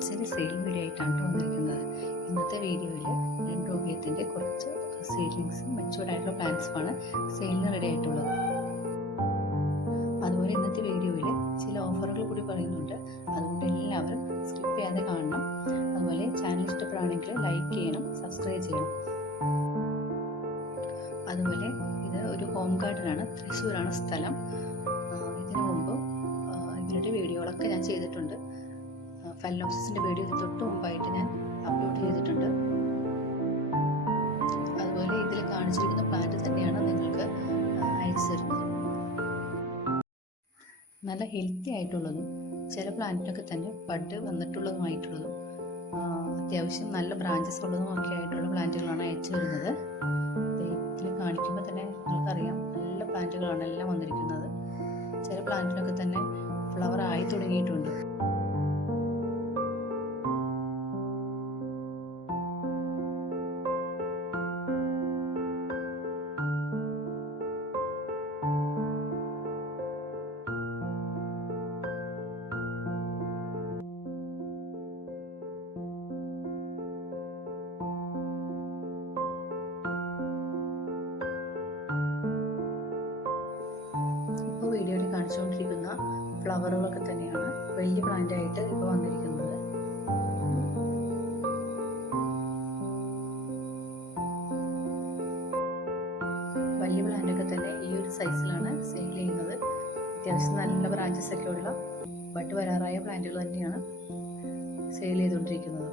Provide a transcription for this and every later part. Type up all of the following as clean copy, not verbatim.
പ്ലാന്റ്സിൻ്റെ sale video ആയിട്ടാണ് വന്നിരിക്കുന്നത്. ഇന്നത്തെ വീഡിയോയിൽ ഡെൻഡ്രോബിയത്തിൻ്റെ കുറച്ച് സീഡ്ലിങ്സും മെച്ചൂർഡ് ആയിട്ടുള്ള പ്ലാന്റ്സുമാണ് സെയിലിന് റെഡി ആയിട്ടുള്ളത്. അതുപോലെ ഇന്നത്തെ വീഡിയോയിൽ ചില ഓഫറുകൾ കൂടി പറയുന്നുണ്ട്. അതുകൊണ്ട് എല്ലാവരും സ്കിപ്പ് ചെയ്യാതെ കാണണം. അതുപോലെ ചാനൽ ഇഷ്ടപ്പെടുകയാണെങ്കിൽ ലൈക്ക് ചെയ്യണം, സബ്സ്ക്രൈബ് ചെയ്യണം. അതുപോലെ ഇത് ഒരു ഹോം ഗാർഡനാണ്, തൃശ്ശൂരാണ് സ്ഥലം. ഇതിനു മുമ്പ് ഇവരുടെ വീഡിയോകളൊക്കെ ഞാൻ ചെയ്തിട്ടുണ്ട്. ഫലനോപ്സിസിൻ്റെ വീഡിയോ ഇതിന് തൊട്ട് മുമ്പായിട്ട് ഞാൻ അപ്ലോഡ് ചെയ്തിട്ടുണ്ട്. അതുപോലെ ഇതിൽ കാണിച്ചിരിക്കുന്ന പ്ലാന്റ് തന്നെയാണ് നിങ്ങൾക്ക് അയച്ചു തരുന്നത്. നല്ല ഹെൽത്തി ആയിട്ടുള്ളതും ചില പ്ലാന്റിനൊക്കെ തന്നെ ബഡ് വന്നിട്ടുള്ളതുമായിട്ടുള്ളതും അത്യാവശ്യം നല്ല ബ്രാഞ്ചസ് ഉള്ളതും ഒക്കെ ആയിട്ടുള്ള പ്ലാന്റുകളാണ് അയച്ചു വരുന്നത്. ഇതിൽ കാണിക്കുമ്പോൾ തന്നെ നിങ്ങൾക്കറിയാം നല്ല പ്ലാന്റുകളാണ് എല്ലാം വന്നിരിക്കുന്നത്. ചില പ്ലാന്റിനൊക്കെ തന്നെ ഫ്ലവർ ആയി തുടങ്ങിയിട്ടുണ്ട്. വീഡിയോയിൽ കാണിച്ചുകൊണ്ടിരിക്കുന്ന ഫ്ലവറുകളൊക്കെ തന്നെയാണ് വലിയ പ്ലാന്റ് ആയിട്ട് ഇപ്പോൾ വന്നിരിക്കുന്നത്. വലിയ പ്ലാന്റൊക്കെ തന്നെ ഈ ഒരു സൈസിലാണ് സെയിൽ ചെയ്യുന്നത്. അത്യാവശ്യം നല്ല ബ്രാഞ്ചസ് ഒക്കെ ഉള്ള ബഡ് വരാറായ പ്ലാന്റുകൾ തന്നെയാണ് സെയിൽ ചെയ്തുകൊണ്ടിരിക്കുന്നത്.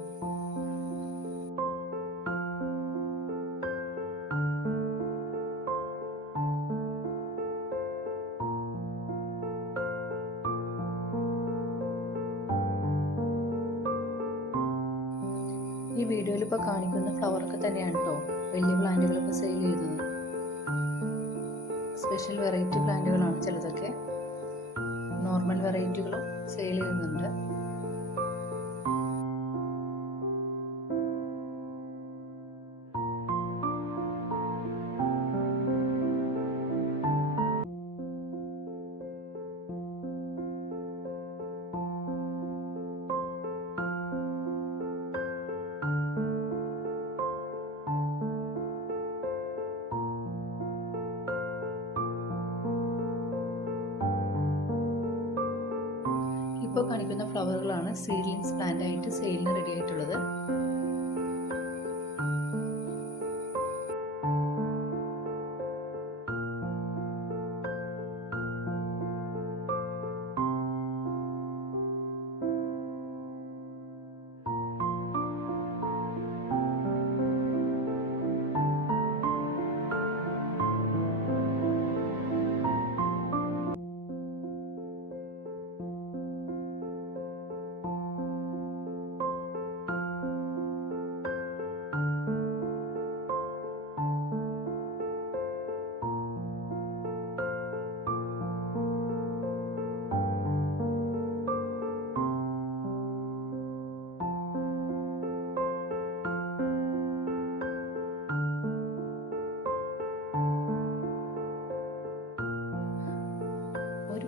ഈ വീഡിയോയിൽ ഇപ്പോൾ കാണിക്കുന്ന ഫ്ലവറൊക്കെ തന്നെയാണ് കേട്ടോ വലിയ പ്ലാന്റുകളൊക്കെ സെയിൽ ചെയ്യുന്നത്. സ്പെഷ്യൽ വെറൈറ്റി പ്ലാന്റുകളാണ് ചിലതൊക്കെ. നോർമൽ വെറൈറ്റികളും സെയിൽ ചെയ്യുന്നുണ്ട്. ഇപ്പോൾ കാണിക്കുന്ന ഫ്ലവറുകളാണ് സീഡ്ലിങ്സ് പ്ലാന്റ് ആയിട്ട് സെയിലിന് റെഡി ആയിട്ടുള്ളത്.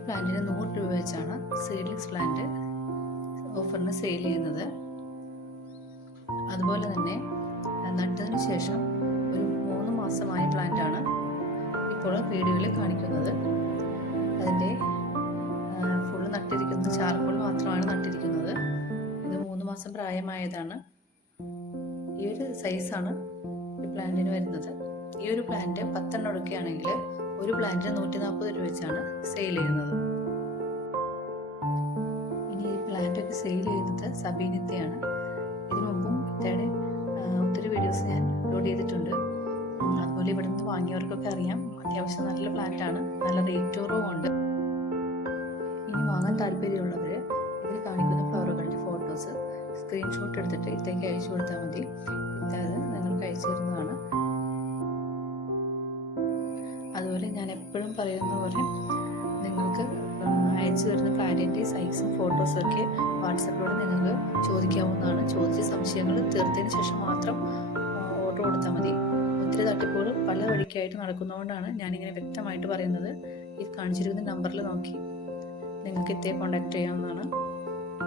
പ്ലാന്റിന് 100 രൂപ വെച്ചാണ് സീഡ്ലിങ്സ് പ്ലാന്റ് ഓഫറിന് സെയിൽ ചെയ്യുന്നത്. അതുപോലെ തന്നെ നട്ടതിന് ശേഷം ഒരു 3 മാസമായ പ്ലാന്റാണ് ഇപ്പോൾ വീഡിയോയിൽ കാണിക്കുന്നത്. അതിൻ്റെ ഫുള്ള് നട്ടിരിക്കുന്നത് ചാർക്കോൾ മാത്രമാണ് നട്ടിരിക്കുന്നത്. ഇത് 3 മാസം പ്രായമായതാണ്. ഈ ഒരു സൈസാണ് ഈ പ്ലാന്റിന് വരുന്നത്. ഈ ഒരു പ്ലാന്റ് 10 എണ്ണം എടുക്കുകയാണെങ്കിൽ ഒരു പ്ലാന്റിന് 140 രൂപ വെച്ചാണ് സെയിൽ ചെയ്യുന്നത്. ഇനി ഈ പ്ലാന്റൊക്കെ സെയിൽ ചെയ്യുന്നത് സബീനിത്തയാണ്. ഇതിനു മുമ്പും ഇത്തയുടെ ഒത്തിരി വീഡിയോസ് ഞാൻ അപ്ലോഡ് ചെയ്തിട്ടുണ്ട്. അതുപോലെ ഇവിടെ നിന്ന് വാങ്ങിയവർക്കൊക്കെ അറിയാം അത്യാവശ്യം നല്ല പ്ലാന്റാണ്, നല്ല റേറ്റോറും ഉണ്ട്. ഇനി വാങ്ങാൻ താല്പര്യമുള്ളവർ ഇതിൽ കാണിക്കുന്ന ഫ്ലവറുകളുടെ ഫോട്ടോസ് സ്ക്രീൻഷോട്ട് എടുത്തിട്ട് ഇത്തേക്ക് അയച്ചു കൊടുത്താൽ മതി. ഇത്തത് നിങ്ങൾക്ക് അയച്ചു തരുന്നതാണ്. അതുപോലെ ഞാൻ എപ്പോഴും പറയുന്ന പോലെ നിങ്ങൾക്ക് അയച്ചു തരുന്ന പ്ലാന്റിൻ്റെ സൈസും ഫോട്ടോസും ഒക്കെ വാട്സപ്പിലൂടെ നിങ്ങൾക്ക് ചോദിക്കാവുന്നതാണ്. ചോദിച്ച സംശയങ്ങൾ തീർത്തതിന് ശേഷം മാത്രം ഓർഡർ കൊടുത്താൽ മതി. ഒത്തിരി തട്ടിപ്പുകൾ പല വഴിക്കായിട്ട് നടക്കുന്നതുകൊണ്ടാണ് ഞാനിങ്ങനെ വ്യക്തമായിട്ട് പറയുന്നത്. ഈ കാണിച്ചിരിക്കുന്ന നമ്പറിൽ നോക്കി നിങ്ങൾക്ക് ഇത്തേ കോൺടാക്ട് ചെയ്യാവുന്നതാണ്.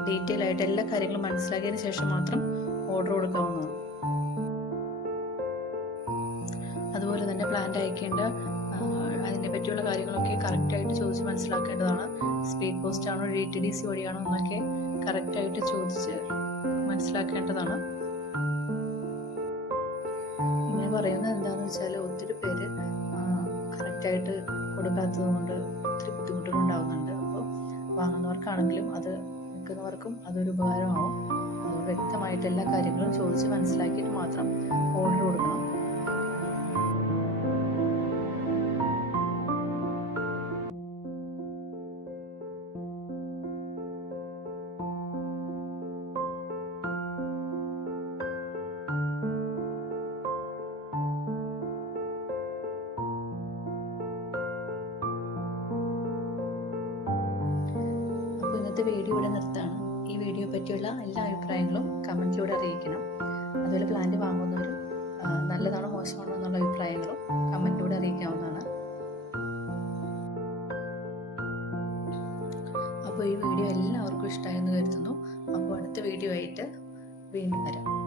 ഡീറ്റെയിൽ ആയിട്ട് എല്ലാ കാര്യങ്ങളും മനസ്സിലാക്കിയതിന് ശേഷം മാത്രം ഓർഡർ കൊടുക്കാവുന്നതാണ്. അതുപോലെ തന്നെ പ്ലാന്റ് അയക്കേണ്ട അതിനെ പറ്റിയുള്ള കാര്യങ്ങളൊക്കെ കറക്റ്റായിട്ട് ചോദിച്ച് മനസ്സിലാക്കേണ്ടതാണ്. സ്പീഡ് പോസ്റ്റ് ആണോ DTDC വഴിയാണോ എന്നൊക്കെ കറക്റ്റായിട്ട് ചോദിച്ച് മനസ്സിലാക്കേണ്ടതാണ്. ഇങ്ങനെ പറയുന്നത് എന്താണെന്ന് വെച്ചാൽ ഒത്തിരി പേര് കറക്റ്റായിട്ട് കൊടുക്കാത്തത് കൊണ്ട് ഒത്തിരി ബുദ്ധിമുട്ടുകൾ ഉണ്ടാകുന്നുണ്ട്. അപ്പോൾ വാങ്ങുന്നവർക്കാണെങ്കിലും അത് വിൽക്കുന്നവർക്കും അതൊരു ഉപകാരമാവും. അതുകൊണ്ട് വ്യക്തമായിട്ട് എല്ലാ കാര്യങ്ങളും ചോദിച്ച് മനസ്സിലാക്കിയിട്ട് മാത്രം ഓർഡർ കൊടുക്കണം. ഇന്നത്തെ വീഡിയോ ഇവിടെ നിർത്താണ്. ഈ വീഡിയോ പറ്റിയുള്ള എല്ലാ അഭിപ്രായങ്ങളും കമൻറ്റിലൂടെ അറിയിക്കണം. അതുപോലെ പ്ലാന്റ് വാങ്ങുന്നവരും നല്ലതാണോ മോശമാണോ എന്നുള്ള അഭിപ്രായങ്ങളും കമൻറ്റിലൂടെ അറിയിക്കാവുന്നതാണ്. അപ്പോൾ ഈ വീഡിയോ എല്ലാവർക്കും ഇഷ്ടമായെന്ന് കരുതുന്നു. അപ്പോൾ അടുത്ത വീഡിയോ ആയിട്ട് വീണ്ടും വരാം.